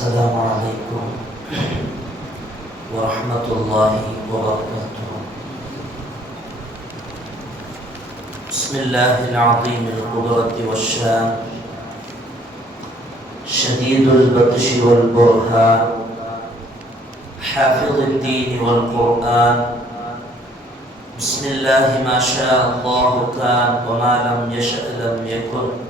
السلام عليكم ورحمة الله وبركاته. بسم الله العظيم القدرة والشان. شديد البطش والبرهان. حافظ الدين والقرآن. بسم الله ما شاء الله كان وما لم يشأ لم يكن.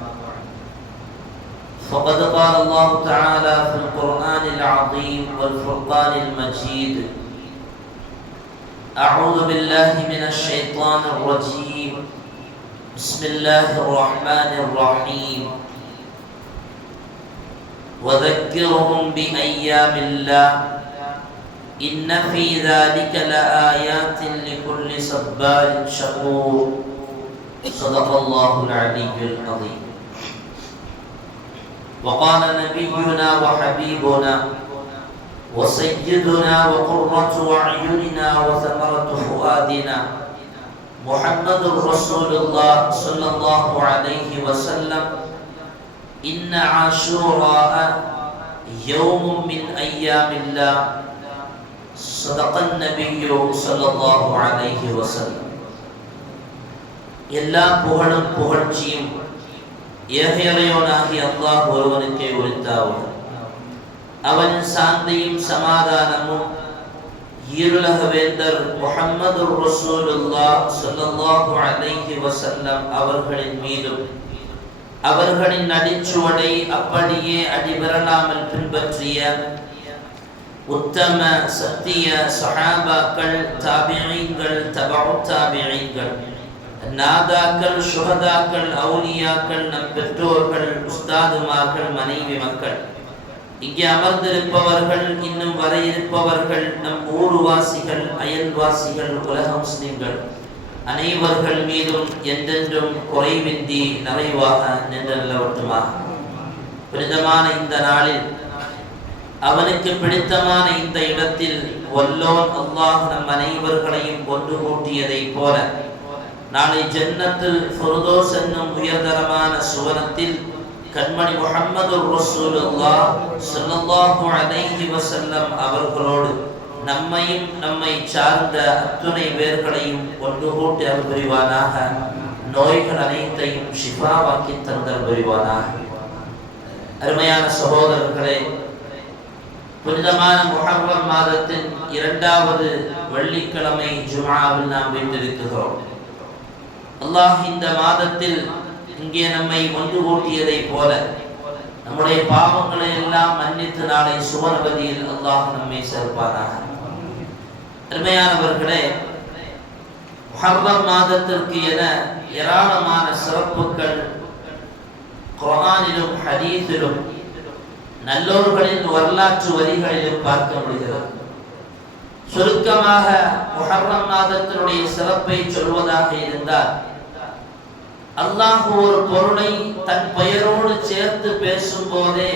فقد قال الله تعالى في القرآن العظيم والفرقان المجيد أعوذ بالله من الشيطان الرجيم. بسم الله الرحمن الرحيم. وذكرهم بأيام الله. إن في ذلك لآيات لكل صبار شكور. صدق الله العلي العظيم. وقال نبينا وحبيبنا وسيدنا وقرة أعيننا وثمرة فؤادنا محمد رسول الله صلى الله عليه وسلم إن عاشوراء يوم من أيام الله صدق النبي صلى الله عليه وسلم எல்லா புகழும் புகழ்ச்சியும் ஏகையறையோனாகி அல்லாஹ் ஒருவனுக்கே ஒழித்தாவும் அவன் சாந்தியும் சமாதானமும் ஈருலக வேந்தர் முகம்மது ரசூலுல்லா சொல்லல்லாஹு அலைஹி வசல்லம் அவர்களின் மீதும். அவர்களின் அடிச்சுவடை அப்படியே அடிபெறலாமல் பின்பற்றிய உத்தம சத்திய சஹாபாக்கள் தாபியங்கள் தபஉ தாபியங்கள் நாதாக்கள் சுகதாக்கள் அவுலியாக்கள் நம் பெற்றோர்கள் உஸ்தாதுமார்கள் மனைவி மக்கள். இங்கே அமர்ந்திருப்பவர்கள் இன்னும் வர இருப்பவர்கள் நம் ஊர்வாசிகள் அயல்வாசிகள் உலக முஸ்லிம்கள். அனைவர்கள் மீதும் என்றென்றும் குறைவின்றி நிறைவாக நின்றல்லவட்டுமாக புனிதமான இந்த நாளில் அவனுக்கு பிடித்தமான இந்த இடத்தில் வல்லோன் அல்லாஹ் நம் அனைவர்களையும் ஒன்று கூட்டியதைப் போல நாளை ஜன்னத்தில் ஃபுர்தோஸ் என்னும் உயர்தரமான சுவனத்தில் கண்மணி முகமது ரசூலுல்லா ஸல்லல்லாஹு அலைஹி வஸல்லம் அவர்களோடு நம்மையும் நம்மை சார்ந்த அத்துணை வேர்களையும் ஒன்று கூட்டி அருள் புரிவானாக நோய்கள் அனைத்தையும் ஷிஃபாவாக்கி தந்தல் புரிவானாக. அருமையான சகோதரர்களே புனிதமான முகர்வர் மாதத்தின் இரண்டாவது வெள்ளிக்கிழமை ஜுமாவில் நாம் வீட்டிருக்கிறோம். அல்லாஹ் இந்த மாதத்தில் இங்கே நம்மை ஒன்று கூட்டியதை போல நம்முடைய பாவங்களை எல்லாம் மன்னித்து நாளை சுவனபதியில் அல்லாஹ் நம்மை சேர்ப்பானாக. அருமையானவர்களே முஹர்ரம் மாதத்திற்கு என ஏராளமான சிறப்புகள் குரானிலும் ஹதீஸிலும் நல்லோர்களின் வரலாற்று வரிகளிலும் பார்க்க முடிகிறது. சுருக்கமாக முஹர்ரம் மாதத்தினுடைய சிறப்பை சொல்வதாக இருந்தால் அல்லாஹ் ஒரு பொருளை தன் பெயரோடு சேர்த்து பேசும் போதே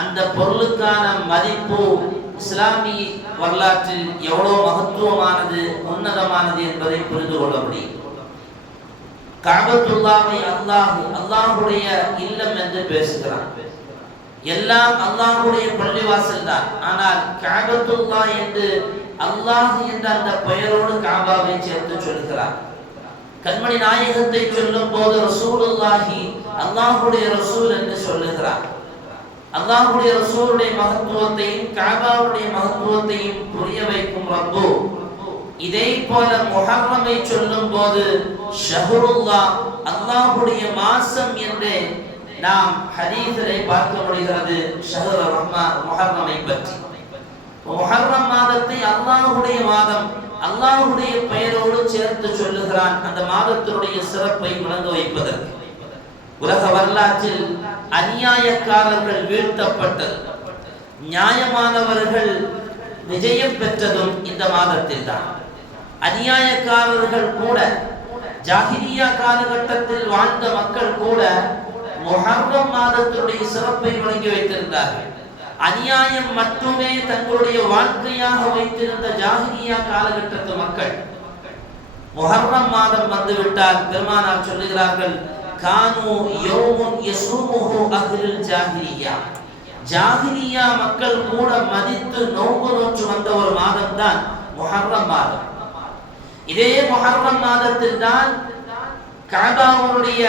அந்த பொருளுக்கான மதிப்பு இஸ்லாமிய வரலாற்றில் எவ்வளவு மகத்துவமானது உன்னதமானது என்பதை புரிந்து கொள்ள முடியும். காபத்துல்லாவை அல்லாஹ் அல்லாஹுடைய இல்லம் என்று பேசுகிறான். எல்லாம் அல்லாஹுடைய பள்ளிவாசல் தான். ஆனால் காபத்துல்லா என்று அல்லாஹ் என்ற அந்த பெயரோடு காபாவை சேர்த்து சொல்கிறார் கண்மணி நாயகத்தை சொல்லும் போது ரசூலுல்லாஹி அல்லாஹுடைய ரசூல் என்று சொல்லுகிறார். அல்லாஹுடைய ரசூலுடைய மகத்துவத்தையும் காபாவுடைய மகத்துவத்தையும் புரிய வைக்கும் ரப்பு. இதே போல முஹர்ரமை சொல்லும் போது ஷஹருல்லா அல்லாஹுடைய மாசம் என்று நாம் ஹதீஸிலே பார்க்க முடிகிறது ஷஹர் ரஹ்மான் முஹர்ரமை பற்றி. முஹர்ரம் மாதத்தை அல்லாஹுடைய மாதம் அல்லாஹுடைய பெயரோடு சேர்த்து சொல்லுகிறான் அந்த மாதத்தினுடைய சிறப்பை விளங்க வைப்பதற்கு. உலக வரலாற்றில் அநியாயக்காரர்கள் வீழ்த்தப்பட்டது. நியாயமானவர்கள் விஜயம் பெற்றதும் இந்த மாதத்தில் தான் அநியாயக்காரர்கள் கூட ஜாகிரியா காலகட்டத்தில் வாழ்ந்த மக்கள் கூட முஹர்ரம் மாதத்தினுடைய சிறப்பை வழங்கி வைத்திருந்தார்கள். அநியாயம் மட்டுமே தங்களுடைய வாழ்க்கையாக வைத்திருந்த ஜாகிரியா காலகட்டத்து மக்கள். முஹர்ரம் மாதம் வந்துவிட்டால் பெருமானார் சொல்லுகிறார்கள் கானு யௌமுன் யசூமுஹு அஹ்லுல் ஜாகிரியா. ஜாஹிலியா மக்கள் கூட மதித்து நோக்கு நோற்று வந்த ஒரு மாதம் தான் முஹர்ரம் மாதம். இதே முஹர்ரம் மாதத்தில் தான் கஅபாவுடைய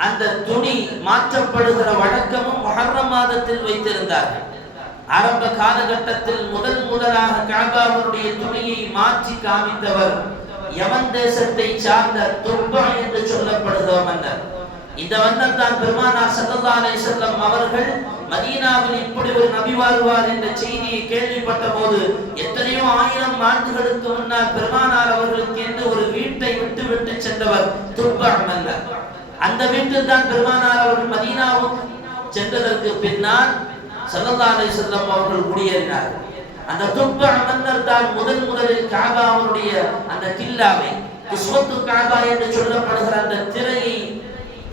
அந்த துணி மாற்றப்படுகிற வழக்கமும் முஹர்ரம் மாதத்தில் வைத்திருந்தார்கள். ஆரம்ப காலகட்டத்தில் முதல் முதலாக காபாவுடைய துணியை மாற்றி காமித்தவர் யமன் தேசத்தை சார்ந்த துர்பா என்று சொல்லப்படுகிற மன்னர் இந்த வண்ணம் தான் பெருமானார் ஸல்லல்லாஹு செல்லம் அவர்கள் மதீனாவில் இப்படி ஒரு நபி வாழ்வார் என்ற செய்தியை கேள்விப்பட்ட போது எத்தனையோ ஆயிரம் ஆண்டுகளுக்கு முன்னால் பெருமானார் அவர்களுக்கு என்று ஒரு வீட்டை விட்டு விட்டு சென்றவர் துர்பா மன்னர் அந்த வீட்டில் தான் பெருமானார் அவர்கள் மதீனாவும் சென்றதற்கு பின்னால் ஸல்லல்லாஹு செல்லம் அவர்கள் குடியேறினார் அந்த துப்ப மன்னர் தான் முதன் முதலில் காபாவுடைய அந்த கில்லாவை கிஸ்வத்து காபா என்று சொல்லப்படுகிற அந்த திரையை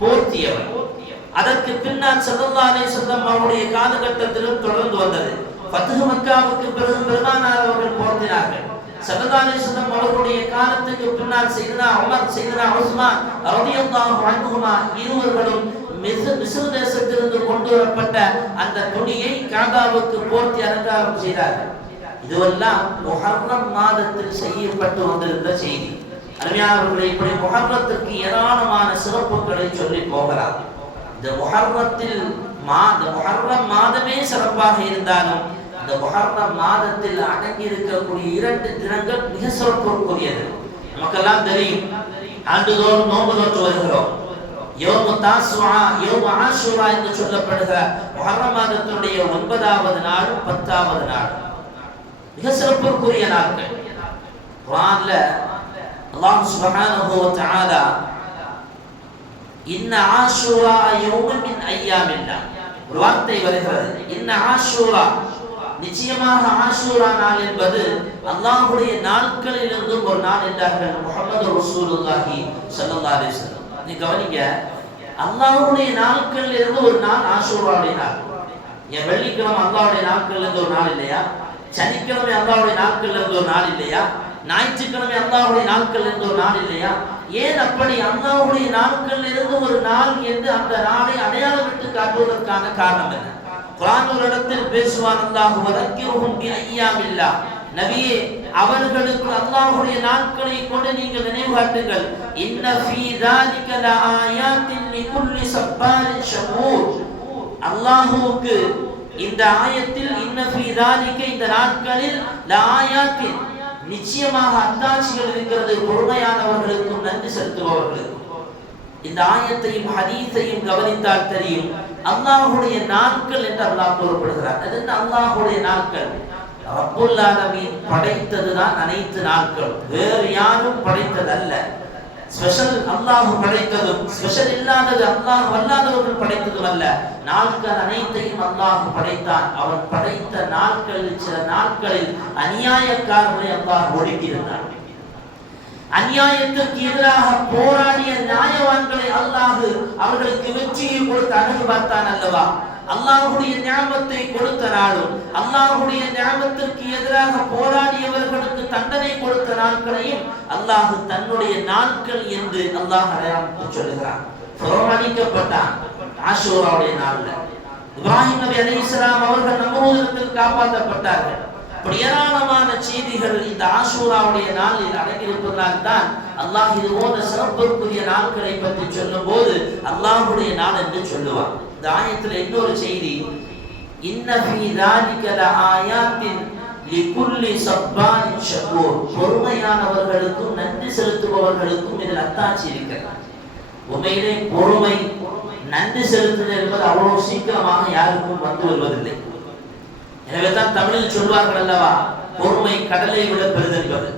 போர்த்தியவர். அதற்கு பின்னால் சதந்தானே அலைஹி அவருடைய காலகட்டத்திலும் தொடர்ந்து வந்தது. பத்து மக்காவுக்கு பிறகு பெருமானார் அவர்கள் போர்த்தினார்கள். ஸல்லல்லாஹு அலைஹி வஸல்லம் அவர்களுடைய காலத்துக்கு பின்னால் செய்தனா உமர் செய்தனா உஸ்மான் ரலியல்லாஹு அன்ஹுமா இருவர்களும் மிஸ்ர் தேசத்திலிருந்து கொண்டு வரப்பட்ட அந்த துணியை காபாவுக்கு போர்த்தி அலங்காரம் செய்தார்கள். இதுவெல்லாம் முஹர்ரம் மாதத்தில் செய்யப்பட்டு வந்திருந்த செய்தி. அருமையானவர்களை இப்படி முஹர்ரத்திற்கு ஏராளமான சிறப்புகளை சொல்லி போகிறார் இந்த முஹர்ரத்தில் மாத இந்த முஹர்ரம் மாதமே சிறப்பாக இருந்தாலும் அந்த முஹர்ரம் மாதத்தில் அடங்கி இருக்கக்கூடிய இரண்டு தினங்கள் மிக சிறப்புக்குரியது நமக்கெல்லாம் தெரியும். ஆண்டுதோறும் நோன்பு நோற்று வருகிறோம். யோமு தாசுவா யோமு ஆஷுரா என்று சொல்லப்படுகிற முஹர்ரம் மாதத்தினுடைய ஒன்பதாவது நாள் பத்தாவது நாள். மிக சிறப்புக்குரிய நாட்கள். குர்ஆன்ல அல்லாஹ் சுப்ஹானஹு வ தஆலா இன்ன ஆஷுரா யௌமன் மின் அய்யாமில்லா ஒரு வார்த்தை வருகிறது. இன்ன ஆஷுரா நிச்சயமாக ஆசூரா நாள் என்பது அல்லாஹுடைய நாட்களில் இருந்தும் ஒரு நாள் என்றார்கள் முகமது ரசூலுல்லாஹி சல்லல்லாஹி அலைஹி நீ கவனிங்க அல்லாஹ்வுடைய நாட்களில் இருந்து ஒரு நாள் ஆசூராவுடைய நாள் என் வெள்ளிக்கிழமை அல்லாவுடைய நாட்கள்ல இருந்து ஒரு நாள் இல்லையா? சனிக்கிழமை அல்லாவுடைய நாட்கள்ல இருந்து ஒரு நாள் இல்லையா? ஞாயிற்றுக்கிழமை அல்லாவுடைய நாட்கள் இருந்து ஒரு நாள் இல்லையா? ஏன் அப்படி அல்லாவுடைய நாட்கள் இருந்து ஒரு நாள் என்று அந்த நாளை அடையாளம் விட்டு காட்டுவதற்கான காரணம் என்ன? குர்ஆன் ஒரு இடத்தில் பேசுவான் அல்லாஹ் வதக்கிருஹும் பி ஐயாமில்லா நபியே அவர்களுக்கு அல்லாஹ்வுடைய நாட்களை கொண்டு நீங்கள் நினைவு காட்டுங்கள் இன்ன ஃபீ ذلك லஆயாத்தின் லிகுல்லி சப்பாரின் ஷகூர் அல்லாஹ்வுக்கு இந்த ஆயத்தில் இன்ன ஃபீ ذلك இந்த நாட்களில் லஆயாத்தின் நிச்சயமாக அத்தாட்சிகள் இருக்கிறது பொறுமையானவர்களுக்கும் நன்றி செலுத்துபவர்களுக்கும் இந்த ஆயத்தையும் ஹதீஸையும் கவனித்தால் தெரியும் அல்லாஹுடைய நாட்கள் என்று அல்லாஹ் கூறப்படுகிறார். அது என்ன அல்லாஹுடைய நாட்கள்? ரப்புல் படைத்ததுதான் அனைத்து நாட்கள். வேறு யாரும் படைத்தது அல்ல ஸ்பெஷல் அல்லாஹ் படைத்ததும் ஸ்பெஷல் இல்லாதது அல்லாஹ் அல்லாதவர்கள் படைத்ததும் அல்ல. நாட்கள் அனைத்தையும் அல்லாஹ் படைத்தான். அவன் படைத்த நாட்களில் சில நாட்களில் அநியாயக்காரர்களை அல்லாஹ் ஒடுக்கியிருந்தான். அநியாயத்திற்கு எதிராக போராடிய நியாயவான்களை அல்லாஹு அவர்களுக்கு வெற்றியை கொடுத்து அழகு பார்த்தான் அல்லவா? அல்லாஹுடைய ஞாபகத்தை கொடுத்த நாளும் அல்லாஹுடைய ஞாபகத்திற்கு எதிராக போராடியவர்களுக்கு தண்டனை கொடுத்த நாட்களையும் அல்லாஹு தன்னுடைய நாட்கள் என்று அல்லாஹ் அடையாளம் சொல்லுகிறான். புறமணிக்கப்பட்டான் ஆஷூராவுடைய நாள்ல. இப்ராஹிம் நபி அலைஹிஸ்ஸலாம் அவர்கள் நம்மூதத்தில் காப்பாற்றப்பட்டார்கள். இப்படி ஏராளமான செய்திகள் இந்த ஆசூராவுடைய நாளில் அடங்கியிருப்பதால்தான் அல்லாஹ் இது போன்ற சிறப்புக்குரிய நாட்களை பற்றி சொல்லும் போது அல்லாஹுடைய நாள் என்று சொல்லுவார் இந்த ஆயத்தில் இன்னொரு செய்தி பொறுமையானவர்களுக்கும் நன்றி செலுத்துபவர்களுக்கும் இதில் அத்தாட்சி இருக்கிறது. உண்மையிலே பொறுமை நன்றி செலுத்துதல் என்பது அவ்வளவு சீக்கிரமாக யாருக்கும் வந்து வருவதில்லை எனவே தான் தமிழில் சொல்வார்கள் அல்லவா? பொறுமை கடலை விட பெரிதென்பது.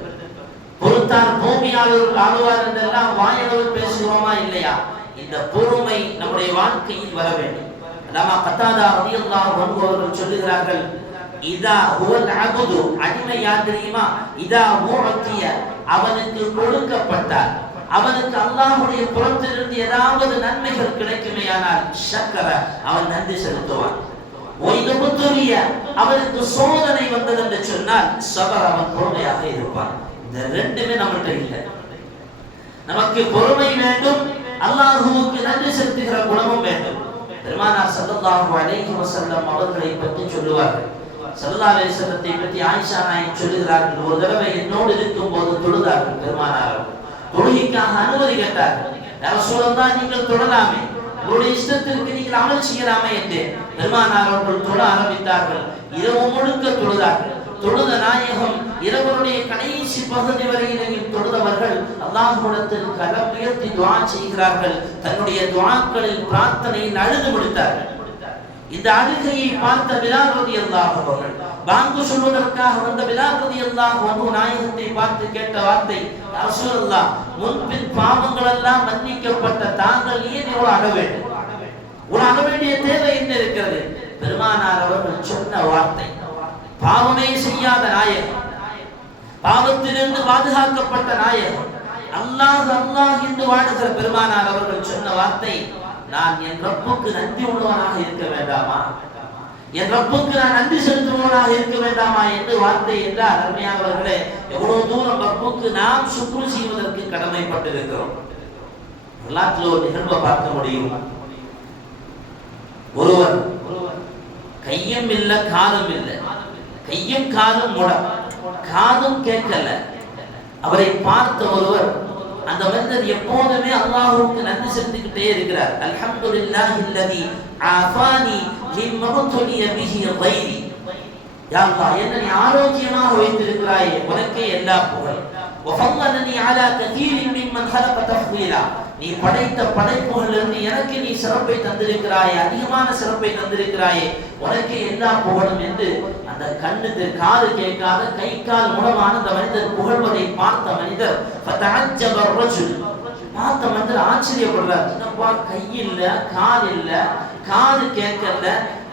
பொறுத்தார் பூமியாளர்கள் ஆளுவார் என்றெல்லாம் வாயளவு பேசுகிறோமா இல்லையா? இந்த பொறுமை நம்முடைய வாழ்க்கையில் வர வேண்டும். அல்லாமா கத்தாதா ரலியல்லாஹு அன்ஹு அவர்கள் சொல்லுகிறார்கள் இதா ஹுவல் அபுது அடிமை யார் தெரியுமா? இதா ஊழத்திய அவனுக்கு கொடுக்கப்பட்டார். அவனுக்கு அல்லாஹுடைய புறத்திலிருந்து ஏதாவது நன்மைகள் கிடைக்குமேயானால் சக்கர அவன் நன்றி செலுத்துவான். அவருக்கு சோதனை வந்தது என்று சொன்னால் சபர் அவன் பொறுமையாக இருப்பான். இந்த ரெண்டுமே நம்மகிட்ட இல்லை. நமக்கு பொறுமை வேண்டும் அல்லாஹுவுக்கு நன்றி செலுத்துகிற குணமும் வேண்டும். பெருமானார் சல்லல்லாஹு அலைஹி வஸல்லம் அவர்களை பற்றி சொல்லுவார்கள். ஸல்லல்லாஹு அலைஹி வஸல்லத்தை பற்றி ஆயிஷா நாயகம் சொல்லுகிறார்கள். ஒரு தடவை என்னோடு இருக்கும் போது தொழுதார்கள் பெருமானார் தொழுகைக்காக அனுமதி கேட்டார்கள். யா ரசூலல்லாஹ் நீங்கள் தொழலாமே. உங்களுடைய இஷ்டத்திற்கு நீங்கள் அமல் செய்யலாமே என்று பெருமானார் அவர்கள் தொழ ஆரம்பித்தார்கள். இரவு முழுக்க தொழுதார்கள். தொழுத நாயகம் இரவருடைய கடைசி பகுதி வரையிலையும் தொழுதவர்கள் அல்லாஹ்விடத்தில் கரம் உயர்த்தி துஆ செய்கிறார்கள். தன்னுடைய துவாக்களில் பிரார்த்தனையில் அழுது முடித்தார்கள். இந்த அழுகையை பார்த்த பிலால் அல்லாஹ் அவர்கள் பாங்கு சொல்வதற்காக வந்த பிலால் அல்லாஹ் அன்ஹு நாயகத்தை பார்த்து கேட்ட வார்த்தை "யா முன்பின் பாவங்கள் எல்லாம் மன்னிக்கப்பட்ட தாங்கள் ஏன் இவ்வளவு அழ வேண்டும்? ஒரு அழ வேண்டிய தேவை என்ன இருக்கிறது? பெருமானார் அவர்கள் சொன்ன வார்த்தை பாவமே செய்யாத நாயகம் பாவத்திலிருந்து பாதுகாக்கப்பட்ட நாயகம் அல்லாஹ் அல்லாஹ் என்று வாழுகிற பெருமானார் அவர்கள் சொன்ன வார்த்தை நான் என் ரப்புக்கு நன்றி உள்ளவனாக இருக்க வேண்டாமா? என் ரப்புக்கு நான் நன்றி செலுத்துபவனாக இருக்க வேண்டாமா என்று வார்த்தை என்றால் அருமையானவர்களே எவ்வளவு தூரம் ரப்புக்கு நாம் சுற்று செய்வதற்கு கடமைப்பட்டிருக்கிறோம். வரலாற்றில் ஒரு நிகழ்வை பார்க்க முடியும். ஒருவர் கையும் இல்ல காலும் இல்ல. கையும் காதும் முட. காதும் கேட்கல. அவரை பார்த்த ஒருவர் அந்த மனிதர் எப்போதுமே அல்லாஹுக்கு நன்றி செலுத்திக்கிட்டே இருக்கிறார். அல்ஹம்துலில்லாஹி அல்லதி ஆஃபானி மின் மகுத்துலிய பிஹி கைரி யா அல்லாஹ் என்ன நீ ஆரோக்கியமாக வைத்திருக்கிறாய் உனக்கே எல்லா புகழ் வஃபல்லனி அலா கதீரின் மிம்மன் ஹலக தஃபீலா நீ படைத்த படைப்புகளிலிருந்து எனக்கு நீ சிறப்பை தந்திருக்கிறாயே அதிகமான சிறப்பை தந்திருக்கிறாயே உனக்கு எல்லா புகழும் என்று அந்த கண்ணுக்கு காது கேட்காத கை கால் மூலமான அந்த மனிதர் புகழ்வதை பார்த்த மனிதர் பார்த்த மனிதர் ஆச்சரியப்படுறார். என்னப்பா கை இல்ல கால் இல்ல காது கேட்கல.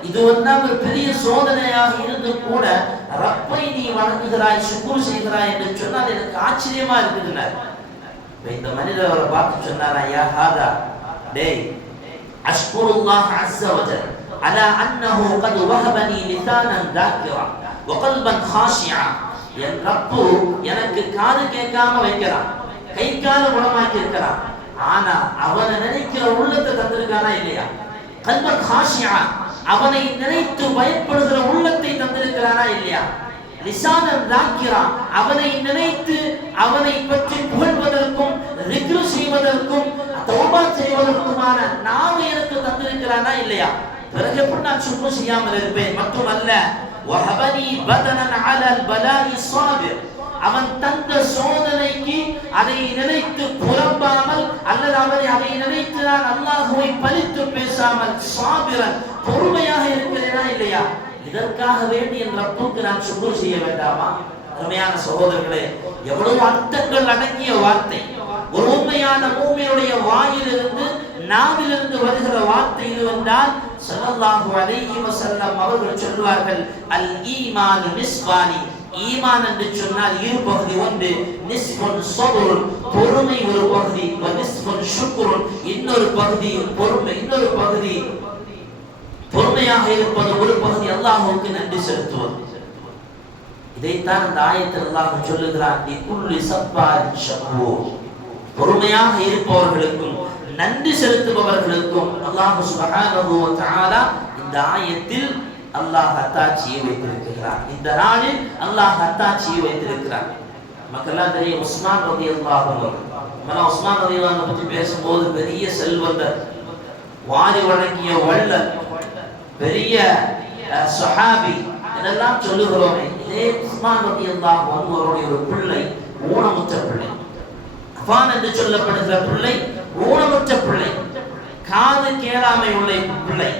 இது ஒன்றா ஒரு பெரிய சோதனையாக இருந்து கூட ரப்பை நீ வணங்குகிறாய் சுக்குர் செய்கிறாய் என்று சொன்னால் எனக்கு ஆச்சரியமா இருக்குதுனர் இந்த மனிதர் அவரை பார்த்து சொன்னார் ஐயா ஹாதா டேய் அஷ்குருல்லாஹ் அஸ்ஸ வஜல். على أنه قد وهبني லிசானன் ذاكرا وقلبا خاشعا. என் ரப்பு எனக்கு காது கேட்காம வைக்கிறான் கை கால குணமாக்கி இருக்கிறான் ஆனா அவனை நினைக்கிற உள்ளத்தை தந்திருக்கானா இல்லையா கல்பன் ஹாஷியா அவனை நினைத்து பயப்படுகிற உள்ளத்தை தந்திருக்கிறானா இல்லையா நிசானன் தாக்கிறான் அவனை நினைத்து அவனை பற்றி புகழ்வதற்கும் ரிக்ரு செய்வதற்கும் தௌபா செய்வதற்குமான நாவு எனக்கு தந்திருக்கிறானா இல்லையா பிறகு எப்படி நான் சுற்று செய்யாமல் இருப்பேன்? மட்டும் அல்ல வஹபனி பதனன் அலல் பலாரி சாபிர் அவன் தந்த சோதனைக்கு அதை நினைத்து புலம்பாமல் அல்லது அவனை அதை நினைத்து நான் அல்லாஹுவை பலித்து பேசாமல் சாபிரன் பொறுமையாக இருக்கிறேனா இல்லையா? இதற்காக வேண்டி என் ரப்புக்கு நான் சுகுர் செய்ய வேண்டாமா? உண்மையான சகோதரர்களே எவ்வளவு அர்த்தங்கள் அடங்கிய வார்த்தை. ஒரு உண்மையான பூமியுடைய வாயிலிருந்து நாவிலிருந்து வருகிற வார்த்தை இது என்றால் சல்லல்லாஹு அலைஹி வஸல்லம் அவர்கள் சொல்வார்கள் அல் ஈமான் மிஸ்வானி. ஈமான் என்று சொன்னால் இரு பகுதி ஒன்று நிஸ்புன் சபுர் பொறுமை ஒரு பகுதி. வ நிஸ்புன் இன்னொரு பகுதி பொறுமை. இன்னொரு பகுதி பொறுமையாக இருப்பது ஒரு பகுதி அல்லாஹுக்கு நன்றி செலுத்துவது. இதைத்தான் அந்த ஆயத்தில் அல்லாஹ் சொல்லுகிறார் நீ குல்லி சப்பார் பொறுமையாக இருப்பவர்களுக்கும் நன்றி செலுத்துபவர்களுக்கும் அல்லாஹ் சுப்ஹானஹு வ தஆலா இந்த ஆயத்தில் அல்லாஹ் அத்தாட்சியை வைத்திருக்கிறார். இந்த நாளில் அல்லாஹ் அத்தாட்சியை வைத்திருக்கிறார். மக்கள்லாம் தெரியும் உஸ்மான் ரலியல்லாஹு அன்ஹு. மன உஸ்மான் ரலியல்லாஹு அல்லாஹ் பற்றி பேசும்போது பெரிய செல்வந்தர் வாரி வழங்கிய வள்ளல் பெரிய சஹாபி இதெல்லாம் சொல்லுகிறோமே. இதே உஸ்மான் ரலியல்லாஹு அல்லாஹ் அவருடைய ஒரு பிள்ளை ஊனமுற்ற பிள்ளை. அஃபான் என்று சொல்லப்படுகிற பிள்ளை ஊனமுற்ற பிள்ளை. காது கேளாமை உள்ள பிள்ளை.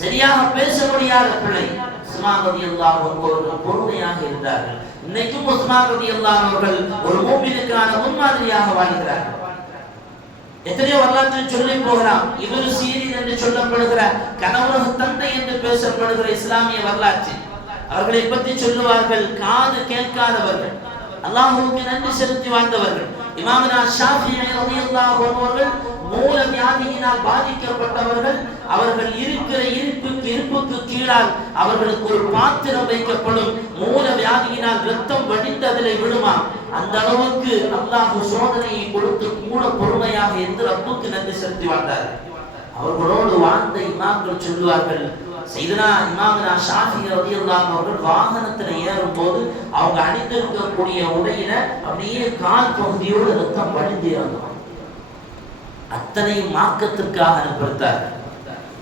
சரியாக பேச முடியாத பிள்ளை. உஸ்மான் ரலியல்லாஹு அன்ஹு பொறுமையாக இருந்தார்கள். இன்னைக்கும் உஸ்மான் அல்லாஹ் அவர்கள் ஒரு மூமினுக்கான முன்மாதிரியாக வாழ்கிறார்கள். எத்தனையோ வரலாற்றில் சொல்லி போகலாம். இவரு சீரியன் என்று சொல்லப்படுகிற கனவுலக தந்தை என்று பேசப்படுகிற இஸ்லாமிய வரலாற்று அவர்களை பற்றி சொல்லுவார்கள் காது கேட்காதவர்கள். அல்லாஹுக்கு நன்றி செலுத்தி வாழ்ந்தவர்கள். இமாமனா ஷாஃபி ரலியல்லாஹு அன்ஹு அவர்கள் மூல வியாதியினால் பாதிக்கப்பட்டவர்கள் அவர்கள் இருக்கிற இருப்புக்கு இருப்புக்கு கீழால் அவர்களுக்கு ஒரு பாத்திரம் வைக்கப்படும். மூல வியாதியினால் ரத்தம் வடிந்ததில் விழுமா? அந்த அளவுக்கு அல்லாஹ் சோதனையை கொடுத்து கூட பொறுமையாக இருந்து ரப்புக்கு நன்றி செலுத்தி வாழ்ந்தார் அவர்களோடு வாழ்ந்த இமாக்கள் சொல்லுவார்கள் செய்தனா இமாமனா ஷாஃபி ரலியல்லாஹு அவர்கள் வாகனத்துல ஏறும் போது அவங்க அணிந்திருக்கக்கூடிய உடையில அப்படியே கால் பகுதியோடு ரத்தம் வழிந்து இறந்தோம். அத்தனையும் மார்க்கத்திற்காக அனுப்பித்தார்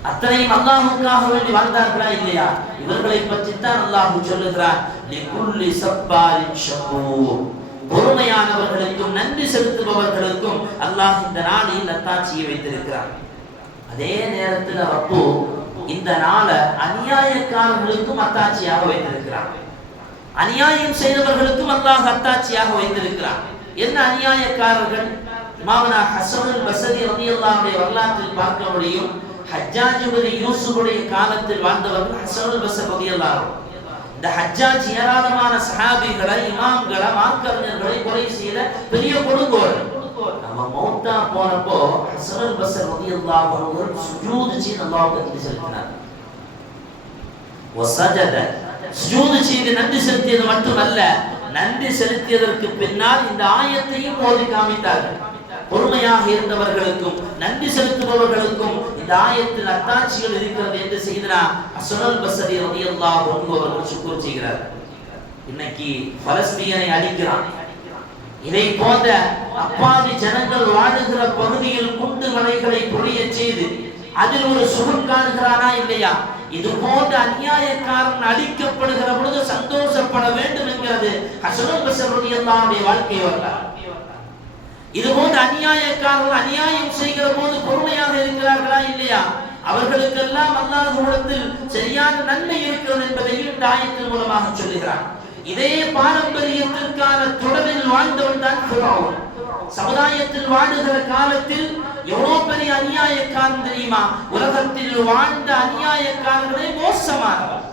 அத்தனையும் அல்லாஹுக்காக வேண்டி வாழ்ந்தார்களா இல்லையா? இவர்களை பற்றி தான் அல்லாஹ் சொல்லுகிறார் பொறுமையானவர்களுக்கும் நன்றி செலுத்துபவர்களுக்கும் அல்லாஹ் இந்த நாளில் அத்தாட்சியை வைத்திருக்கிறார் அதே நேரத்தில் அப்போ இந்த நாளை அநியாயக்காரர்களுக்கும் அத்தாட்சியாக வைத்திருக்கிறார் அநியாயம் செய்தவர்களுக்கும் அல்லாஹ் அத்தாட்சியாக வைத்திருக்கிறார் என்ன அநியாயக்காரர்கள்? மாமனா ஹசனுல் பசரி ரலியல்லாஹுடைய வரலாற்றில் பார்க்க முடியும். ஹஜ்ஜாஜ் யூசுடைய காலத்தில் வாழ்ந்தவர்கள் ஹசனுல் பசரி ரலியல்லாஹு இந்த ஹஜ்ஜாஜ் ஏராளமான சஹாபிகளை இமாம்களை மார்க்கறிஞர்களை கொலை செய்த பெரிய கொடுங்கோல். நம்ம மௌத்தா போனப்போ ஹசரல் பசர் ரதி அல்லாஹ் அவர்கள் சுஜூது செய்து அல்லாஹ்வுக்கு செலுத்தினார் வசஜத சுஜூது செய்து நன்றி செலுத்தியது மட்டுமல்ல நன்றி செலுத்தியதற்கு பின்னால் இந்த ஆயத்தையும் ஓதி காமித்தார்கள் பொறுமையாக இருந்தவர்களுக்கும் நன்றி செலுத்துபவர்களுக்கும் இந்த ஆயத்தில் அத்தாட்சிகள் இருக்கிறது என்று செய்தனா அசுனல் பசரி ரதி அல்லாஹ் ஒன்பவர்கள் சுக்கூர் செய்கிறார் இன்னைக்கு பலஸ்தீனை அழிக்கிறான் இதை போன்ற அப்பாவி ஜனங்கள் வாழுகிற பகுதியில் குண்டு மலைகளை பொழிய செய்து அதில் ஒரு சுகம் காணுகிறானா இல்லையா? இது போன்ற அநியாயக்காரன் அழிக்கப்படுகிற பொழுது சந்தோஷப்பட வேண்டும் என்கிறது ஹசனுல் பசருடைய வாழ்க்கை வரலாறு இது போன்ற அநியாயக்காரர்கள் அநியாயம் செய்கிற போது பொறுமையாக இருக்கிறார்களா இல்லையா? அவர்களுக்கெல்லாம் அல்லாஹ்விடத்தில் சரியான நன்மை இருக்கிறது என்பதையும் இந்த ஆயத்தின் மூலமாக சொல்லுகிறார் இதே பாரம்பரியத்திற்கான தொடரில் வாழ்ந்தவன் தான் ஃபிரௌன். சமுதாயத்தில் வாழுகிற காலத்தில் எவ்வளோ பெரிய அநியாயக்காரன் தெரியுமா? உலகத்தில் வாழ்ந்த அநியாயக்காரர்களே மோசமானவர்.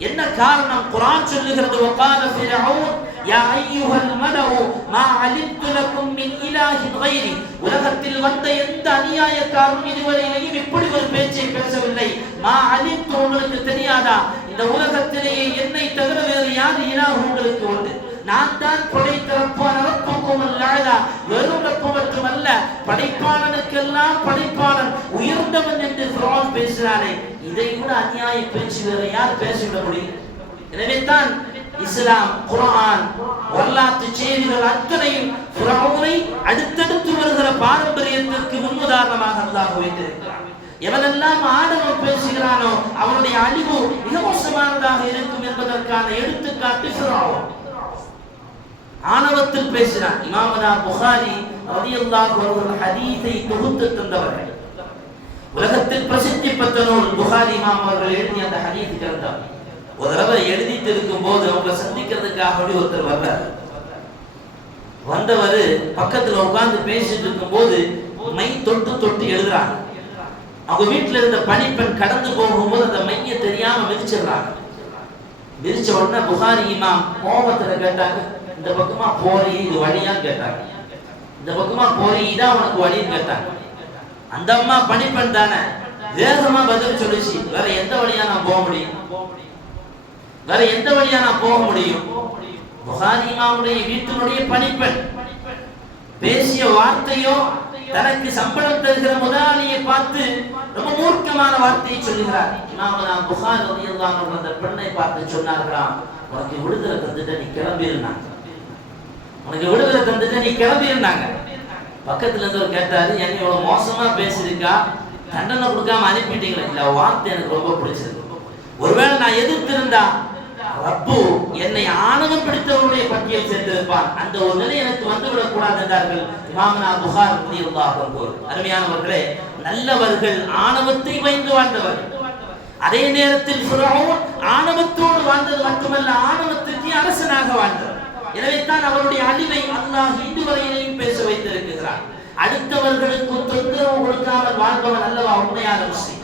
என்ன காரணம் குரான் சொல்லுகிறது وقال فرعون يا ايها الملأ ما علمت لكم من اله غيري உலகத்தில் வந்த எந்த அநியாயக்காரரும் இதுவரையிலையும் இப்படி ஒரு பேச்சை பேசவில்லை மா அலித்து உங்களுக்கு தெரியாதா இந்த உலகத்திலேயே என்னை தவிர வேறு யார் இலாஹ் உங்களுக்கு உண்டு நான் தான் படைத்த ரப்பான ரப்புக்கும் அல்லாஹ் வெறும் ரப்பு மட்டுமல்ல படைப்பாளனுக்கெல்லாம் படைப்பாளன் உயர்ந்தவன் என்று ஃபிரௌன் பேசுகிறாரே இதை கூட அநியாய பேச்சு யார் பேசிவிட முடியும் எனவே தான் இஸ்லாம் குரான் வரலாற்று செய்திகள் அத்தனையும் புறவுனை அடுத்தடுத்து வருகிற பாரம்பரியத்திற்கு முன்னுதாரணமாக அல்லாஹ் வைத்திருக்கிறார் எவனெல்லாம் ஆடவன் பேசுகிறானோ அவனுடைய அழிவு மிக மோசமானதாக இருக்கும் என்பதற்கான எடுத்துக்காட்டு ஃபிரௌன். ஆணவத்தில் பேசுகிறான் இமாமதா புகாரி ரலியல்லாஹு அன்ஹு ஹதீஸை தொகுத்து தந்தவர்கள். உலகத்தில் பிரசித்தி பெற்ற நூல் புகாரி இமாம் அவர்கள் எழுதிய அந்த ஹதீஸ் கிரந்தம். ஒரு தடவை எழுதிட்டு இருக்கும் போது அவங்களை சந்திக்கிறதுக்காக ஒருத்தர் வர்றார். வந்தவர் பக்கத்துல உட்கார்ந்து பேசிட்டு இருக்கும் போது மை தொட்டு தொட்டு எழுதுறாங்க. அவங்க வீட்டுல இருந்த பணிப்பெண் கடந்து போகும்போது அந்த மைய தெரியாம மிதிச்சிடுறாங்க. மிதிச்ச உடனே புகாரி இமாம் கோபத்துல கேட்டாங்க இந்த பக்கமா போறி இது வழியான்னு கேட்டாங்க. இந்த பக்கமா போறி தான் உனக்கு வழின்னு கேட்டாங்க. அந்த அம்மா பணிப்பெண் தானே? வேகமா பதில் சொல்லிச்சு. வேற எந்த வழியா நான் போக முடியும்? வேற எந்த வழியா நான் போக முடியும்? புகாரிமாவுடைய வீட்டினுடைய பணிப்பெண். பேசிய வார்த்தையோ தனக்கு சம்பளம் தருகிற முதலாளியை பார்த்து ரொம்ப மூர்க்கமான வார்த்தையை சொல்லுகிறார். இமாமனா புகார் ரலியல்லாஹு அன்ஹு அந்த பெண்ணை பார்த்து சொன்னார்களாம் உனக்கு விடுதலை தந்துட்டு நீ கிளம்பியிருந்தாங்க உனக்கு விடுதலை தந்துட்டு நீ கிளம்பிருந்தாங்க. பக்கத்துல இருந்து ஒரு கேட்டாரு என்ன இவ்வளவு மோசமா பேசியிருக்கா? தண்டனை கொடுக்காம அனுப்பிட்டீங்களா. இல்ல வார்த்தை எனக்கு ரொம்ப பிடிச்சது. ஒருவேளை நான் எதிர்த்திருந்தா ரப்பு என்னை ஆணவம் பிடித்தவருடைய பட்டியல் சேர்த்திருப்பான். அந்த ஒரு நிலை எனக்கு வந்துவிடக் கூடாது என்றார்கள் இமாமனா புகார் ரலியல்லாஹு அன்ஹு. அருமையானவர்களே நல்லவர்கள் ஆணவத்தை பயந்து வாழ்ந்தவர். அதே நேரத்தில் ஆணவத்தோடு வாழ்ந்தது மட்டுமல்ல ஆணவத்திற்கு அரசனாக வாழ்ந்தவர். எனவே தான் அவருடைய அழிவை அல்லாஹ் இன்று வரையிலையும் பேச வைத்திருக்கிறார். அடுத்தவர்களுக்கு தொந்தரவு கொடுக்காமல் வாழ்பவன் அல்லவா உண்மையான முஸ்லிம்?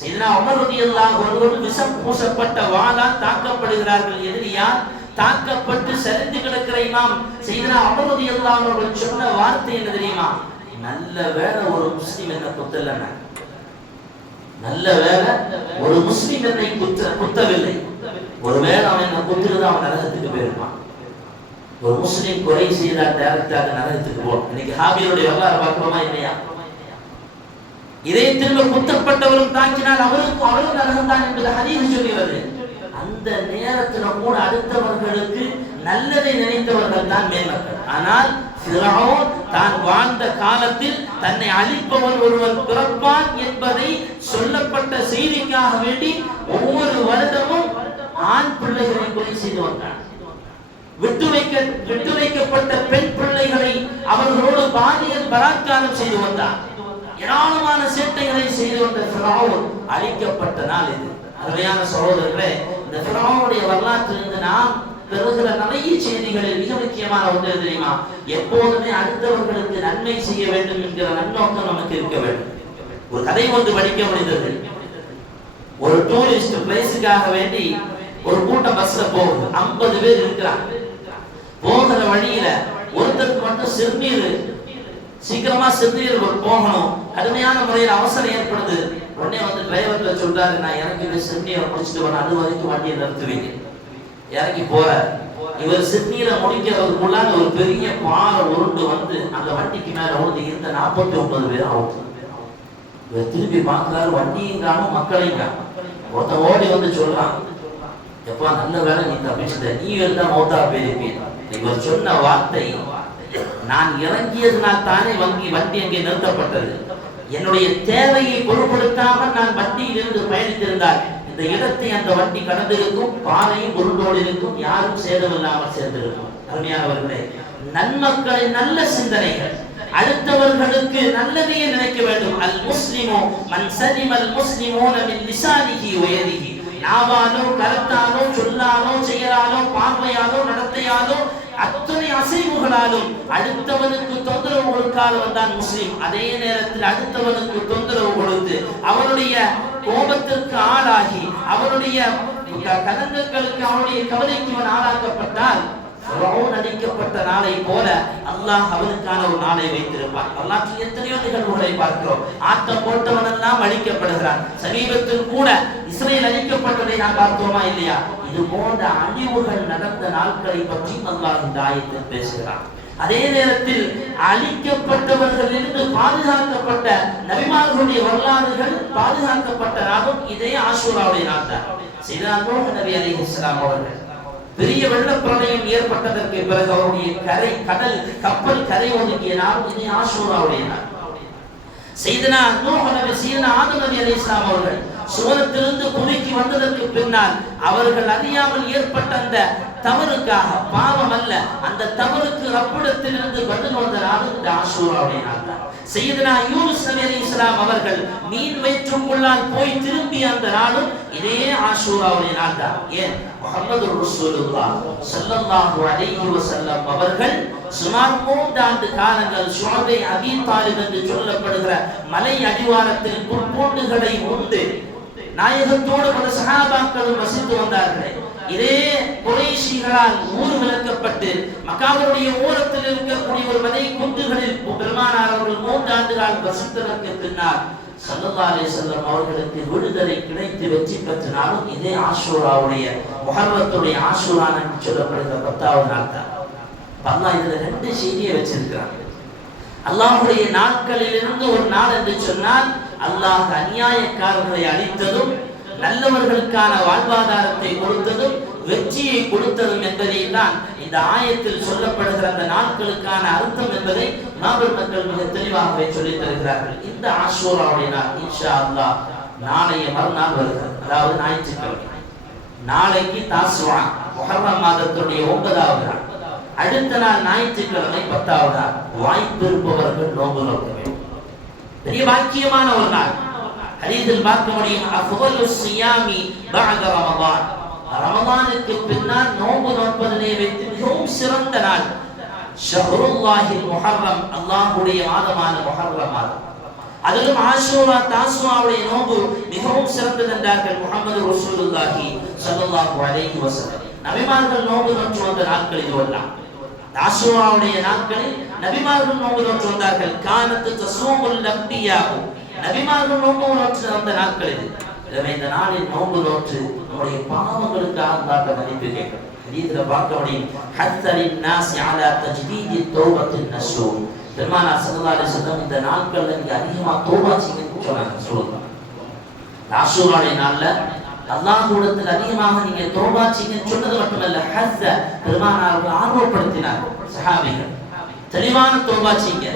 செய்தனா உமர் ரலியல்லாஹு அவர்கள் விஷம் பூசப்பட்ட வாளால் தாக்கப்படுகிறார்கள் எதிரியார். தாக்கப்பட்டு சரிந்து கிடக்கிற இமாம் செய்தனா உமர் அவர்கள் சொன்ன வார்த்தை என்ன தெரியுமா? நல்ல வேலை ஒரு முஸ்லீம் என்ன குத்தலன நல்ல வேலை ஒரு முஸ்லீம் என்னை குத்த குத்தவில்லை. ஒருவேளை அவன் என்ன குத்துறது அவன் நரகத்துக்கு போயிருப்பான். ஒரு முஸ்லீம் குறை செய்தால் டைரக்டாக நரகத்துக்கு போகும் இன்னைக்கு ஹாபியருடைய வரலாறு பார்க்கிறோமா இல்லையா? இதை திரும்ப குத்தப்பட்டவரும் தாக்கினால் அவருக்கும் அவரும் நரகம் தான் என்பது ஹதீஸ் சொல்கிறது. அந்த நேரத்துல கூட அடுத்தவர்களுக்கு நல்லதை நினைத்தவர்கள் தான் மேன்மக்கள் ஆனால் ஃபிரௌன் தான் வாழ்ந்த காலத்தில் தன்னை அழிப்பவன் ஒருவன் பிறப்பான் என்பதை சொல்லப்பட்ட செய்திக்காக வேண்டி ஒவ்வொரு வருடமும் ஆண் பிள்ளைகளை கொலை செய்து வந்தான் விட்டு வைக்க விட்டு வைக்கப்பட்ட பெண் பிள்ளைகளை அவர்களோடு பாலியல் பலாத்காரம் செய்து வந்தார் ஏராளமான சேட்டைகளை செய்து வந்த ஃபிரௌன் அழிக்கப்பட்ட நாள் இது. அருமையான சகோதரர்களே இந்த ஃபிரௌனுடைய வரலாற்றிலிருந்து நாம் பெறுகிற நிறைய செய்திகளில் மிக முக்கியமான ஒன்று தெரியுமா? எப்போதுமே அடுத்தவர்களுக்கு நன்மை செய்ய வேண்டும் என்கிற நன்னோக்கம் நமக்கு இருக்க வேண்டும். ஒரு கதை ஒன்று படிக்க முடிந்தது. ஒரு டூரிஸ்ட் பிளேஸுக்காக வேண்டி ஒரு கூட்டம் பஸ்ல போகுது. ஐம்பது பேர் இருக்கிறாங்க. போகிற வழியில ஒருத்தருக்கு மட்டும் சிறுநீர் சீக்கிரமா சிறுநீர்கள் போகணும். கடுமையான முறையில் அவசரம் ஏற்படுது. உடனே வந்து டிரைவர்ல சொல்றாரு நான் இறங்கி போய் சிறுநீரை முடிச்சுட்டு வரேன் அது வரைக்கும் வண்டியை நிறுத்துவீங்க. இறங்கி போறாரு இவர் சிறுநீரை முடிக்கிறதுக்குள்ளாக ஒரு பெரிய பாறை உருண்டு வந்து அந்த வண்டிக்கு மேல உருண்டு இருந்த நாற்பத்தி ஒன்பது பேர் ஆகும் இவர் திருப்பி பார்க்கிறாரு வண்டியும் காணும் மக்களையும் காணும் ஒருத்த ஓடி வந்து சொல்றான் எப்பா நல்ல வேலை நீ தப்பிச்சுட்ட. நீ இருந்தா மௌத்தா போயிருப்பீங்க. இவர் சொன்ன வார்த்தை நான் இறங்கியதுனால் தானே வங்கி வண்டி அங்கே நிறுத்தப்பட்டது. என்னுடைய தேவையை பொருட்படுத்தாமல் நான் வண்டியில் இருந்து பயணித்திருந்தால் இந்த இடத்தை அந்த வண்டி கடந்திருக்கும் பாறையும் பொருளோடு இருக்கும் யாரும் சேதமில்லாமல் சேர்ந்திருக்கும். அருமையானவர்களே நன்மக்களின் நல்ல சிந்தனைகள். அடுத்தவர்களுக்கு நல்லதையே நினைக்க வேண்டும். அல் முஸ்லிமோ மன் சலிமல் முஸ்லிமோ மின் லிசானிஹி உயரிகி நாவாலோ கருத்தாலோ சொல்லாலோ செயலாலோ பார்வையாலோ நடத்தையாலோ அத்தனை அசைவுகளாலும் அடுத்தவனுக்கு தொந்தரவு கொடுக்காதவன் தான் முஸ்லீம். அதே நேரத்தில் அடுத்தவனுக்கு தொந்தரவு கொடுத்து அவனுடைய கோபத்திற்கு ஆளாகி அவனுடைய கலங்கங்களுக்கு அவனுடைய கவலைக்கு அவன் ஆளாக்கப்பட்டால் அடிக்கப்பட்ட நாளை போல அல்லாஹ் அவனுக்கான ஒரு நாளை வைத்திருப்பான். வரலாற்றில் எத்தனையோ நிகழ்வுகளை பார்க்கிறோம். ஆட்டம் போட்டவன் எல்லாம் அழிக்கப்படுகிறான் சமீபத்தில் கூட இஸ்ரேல் அழிக்கப்பட்டதை நாம் பார்த்தோமா இல்லையா? இது போன்ற அழிவுகள் நடந்த நாட்களை பற்றி அல்லாஹ் இந்த ஆயத்தில் பேசுகிறான். அதே நேரத்தில் அழிக்கப்பட்டவர்களிலிருந்து பாதுகாக்கப்பட்ட நபிமார்களுடைய வரலாறுகள் பாதுகாக்கப்பட்ட நாளும் இதே ஆசூராவுடைய நாட்டார் தான் நபி அலி இஸ்லாம் அவர்கள் பெரிய வெள்ளப்பிரளயம் ஏற்பட்டதற்கு பிறகு அவருடைய கரை கடல் கப்பல் கரை ஒதுக்கிய நாள் இதே ஆசூராவுடைய நாள் செய்தனா நூஹ் நபி சீதனா ஆதம் நபி அலி இஸ்லாம் அவர்கள் சுவனத்திலிருந்து பூமிக்கு வந்ததற்கு பின்னால் அவர்கள் அறியாமல் ஏற்பட்ட அந்த தவறுக்காக பாவம் அல்ல அந்த தவறுக்கு ரப்பிடத்திலிருந்து பதில் வந்த நாள் இந்த ஆசூரா நாள் செய்தனா யூனுஸ் நபி அலைஹிஸ்ஸலாம் அவர்கள் மீன் வயிற்றுக்குள்ளால் போய் திரும்பிய அந்த நாளும் இதே ஆசூராவுடைய நாள் தான் ஏன்? முகமது ரசூலுல்லா சல்லல்லாஹு அலைஹி வஸல்லம் அவர்கள் சுமார் மூன்றாண்டு காலங்கள் சுவாதை அபி தாலிப் என்று சொல்லப்படுகிற மலை அடிவாரத்தில் புற்பூண்டுகளை உண்டு. நாயகத்தோடு பல சகாபாக்களும் வசித்து வந்தார்களே. இதே குறைஷிகளால் ஊர் விளக்கப்பட்டு மக்காவுடைய ஓரத்தில் இருக்கக்கூடிய ஒரு மதை குன்றுகளில் பெருமானார் அவர்கள் மூன்றாண்டுகள் வசித்ததற்கு பின்னால் சல்லல்லாலே அலிசல்லம் அவர்களுக்கு விடுதலை கிடைத்து வெற்றி பெற்றினாலும் இதே ஆசூராவுடைய முகர்வத்துடைய ஆசூரான என்று சொல்லப்படுகிற பத்தாவது நாள் தான் அல்லா இதுல ரெண்டு செய்தியை வச்சிருக்கிறாங்க அல்லாஹுடைய நாட்களிலிருந்து ஒரு நாள் என்று சொன்னால் அல்லாஹ் அநியாயக்காரர்களை அழித்ததும் நல்லவர்களுக்கான வாழ்வாதாரத்தை கொடுத்ததும் வெற்றியை கொடுத்ததும் என்பதை தான் இந்த ஆயத்தில் சொல்லப்படுகிற அந்த நாட்களுக்கான அர்த்தம் என்பதை நாவல் மக்கள் மிக தெளிவாகவே சொல்லித் தருகிறார்கள். இந்த ஆஷூராவுடைய நாள் இன்ஷா அல்லாஹ் நாளைய மறுநாள் வருகிறது. அதாவது ஞாயிற்றுக்கிழமை. நாளைக்கு தாசுவா முஹர்ரம் மாதத்துடைய ஒன்பதாவது நாள். அடுத்த நாள் ஞாயிற்றுக்கிழமை பத்தாவது நாள். வாய்ப்பு இருப்பவர்கள் நோம்பு நோக்கு. பெரிய பாக்கியமான ஒரு நாள் ஹதீஸில் பார்க்க முடியும் அஃபலு சியாமி பஅத ரமதான் ரமதானுக்கு பின்னால் நோன்பு நோற்பதிலே வைத்து மிகவும் சிறந்த நாள் ஷஹ்ருல்லாஹில் முஹர்ரம் அல்லாஹ்வுடைய மாதமான முஹர்ரம் மாதம் அதிலும் ஆஷூரா தாசுவாவுடைய நோன்பு மிகவும் சிறந்தது என்றார்கள் முகமது ரசூலுல்லாஹி ஸல்லல்லாஹு அலைஹி வஸல்லம் நபிமார்கள் நோன்பு நோற்று வந்த நாட்கள் இதுவெல்லாம் ஆஷூராவுடைய நாட்களில் நபிமார்கள் நோன்பு நோற்று வந்தார்கள். காலத்து தசுவங்கள் அம்பியாஹு நபிமார்கள் நோன்பு நோற்று வந்த நாட்கள் இது எனவே இந்த நாளில் நோன்பு நோற்று நம்முடைய பாவங்களுக்காக அல்லாஹ் மதிப்பு கேட்கும் ஹதீஸ்ல பார்க்க முடியும். ஹத்தரின் நாசி அலா தஜ்தீதி தௌபத்தின் நஷூர் பெருமானார் ஸல்லல்லாஹு அலைஹி வஸல்லம் இந்த நாட்கள்ல நீங்க அதிகமா தௌபா செய்யுங்கன்னு சொன்னாங்க. சொல்லுங்க. ஆஷூராவுடைய நாள்ல அல்லாஹ் கூடத்தில் அதிகமாக நீங்க தௌபா செய்யுங்கன்னு சொன்னது மட்டுமல்ல ஹஸ்ஸ பெருமானார் ஆர்வப்படுத்தினார். சஹாபிகள் தெளிவான தௌபா செய்யுங்க.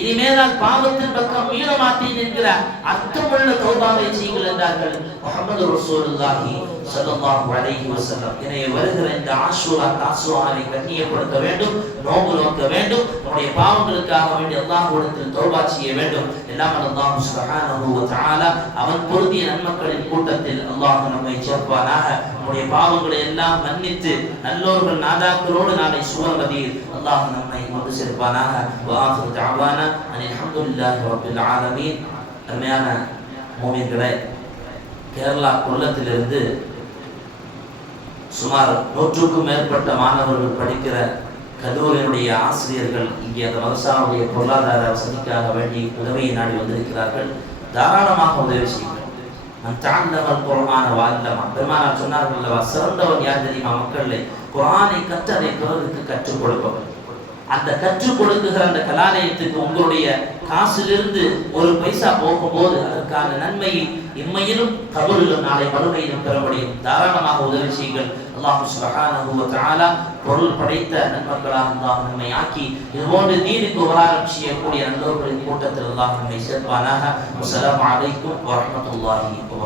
இனிமேலால் பாவத்தின் பக்கம் மீள மாட்டேன் என்கிற அர்த்தமுள்ள தௌபாவை செய்யுங்கள் என்றார்கள் முகமது ரசூலுல்லாஹி. ஸல்லல்லாஹு அலைஹி வஸல்லம். எனவே வருகிற இந்த ஆஷூரா தாசுவாவை கண்ணியப்படுத்த வேண்டும் நோம்பு நோக்க வேண்டும் நம்முடைய பாவங்களுக்காக வேண்டி கூடத்தில் தோபா செய்ய வேண்டும். எல்லாம் அல்லாஹ் சுப்ஹானஹு வ தஆலா. அவன் பொருந்திய நன்மக்களின் கூட்டத்தில் அல்லாஹ் நம்மை சேர்ப்பானாக. நம்முடைய பாவங்களை எல்லாம் மன்னித்து நல்லோர்கள் நாதாக்களோடு நாளை சுவர்வதியில் அல்லாஹ் நம்மை கொண்டு சேர்ப்பானாக. வாஹு தஅவானா அனில் ஹம்துலில்லாஹி ரப்பில் ஆலமீன். அருமையான மூமின்களே கேரளா கொல்லத்திலிருந்து சுமார் நூற்றுக்கும் மேற்பட்ட மாணவர்கள் படிக்கிற கல்லூரியினுடைய ஆசிரியர்கள் இங்கே அந்த மதசாவுடைய பொருளாதார வசதிக்காக வேண்டி உதவியை நாடி வந்திருக்கிறார்கள். தாராளமாக உதவி செய்யுங்கள். நான் தாண்டவன் குரான வாழ்ந்தமா பெருமானார் சொன்னார்கள் அல்லவா சிறந்தவன் யார் தெரியுமா மக்களிலே குரானை கற்று அதை பிறருக்கு கற்றுக் கொடுப்பவன் அந்த கற்றுக் கொடுக்குகிற அந்த கலாலயத்துக்கு உங்களுடைய காசிலிருந்து ஒரு பைசா போகும்போது அதற்கான நன்மையை இம்மையிலும் கபரிலும் நாளை மறுமையிலும் பெற முடியும். தாராளமாக உதவி செய்யுங்கள். அல்லாஹ் சுபஹானஹு வ தஆலா பொருள் படைத்த நன்மக்களாக அல்லாஹ் நம்மை ஆக்கி இதுபோன்று தீனுக்கு உபகாரம் செய்யக்கூடிய நல்லோர்களின் கூட்டத்தில் அல்லாஹ் நம்மை சேர்ப்பானாக அஸ்ஸலாமு அலைக்கும் வரஹ்மத்துல்லாஹி வபரகாத்துஹு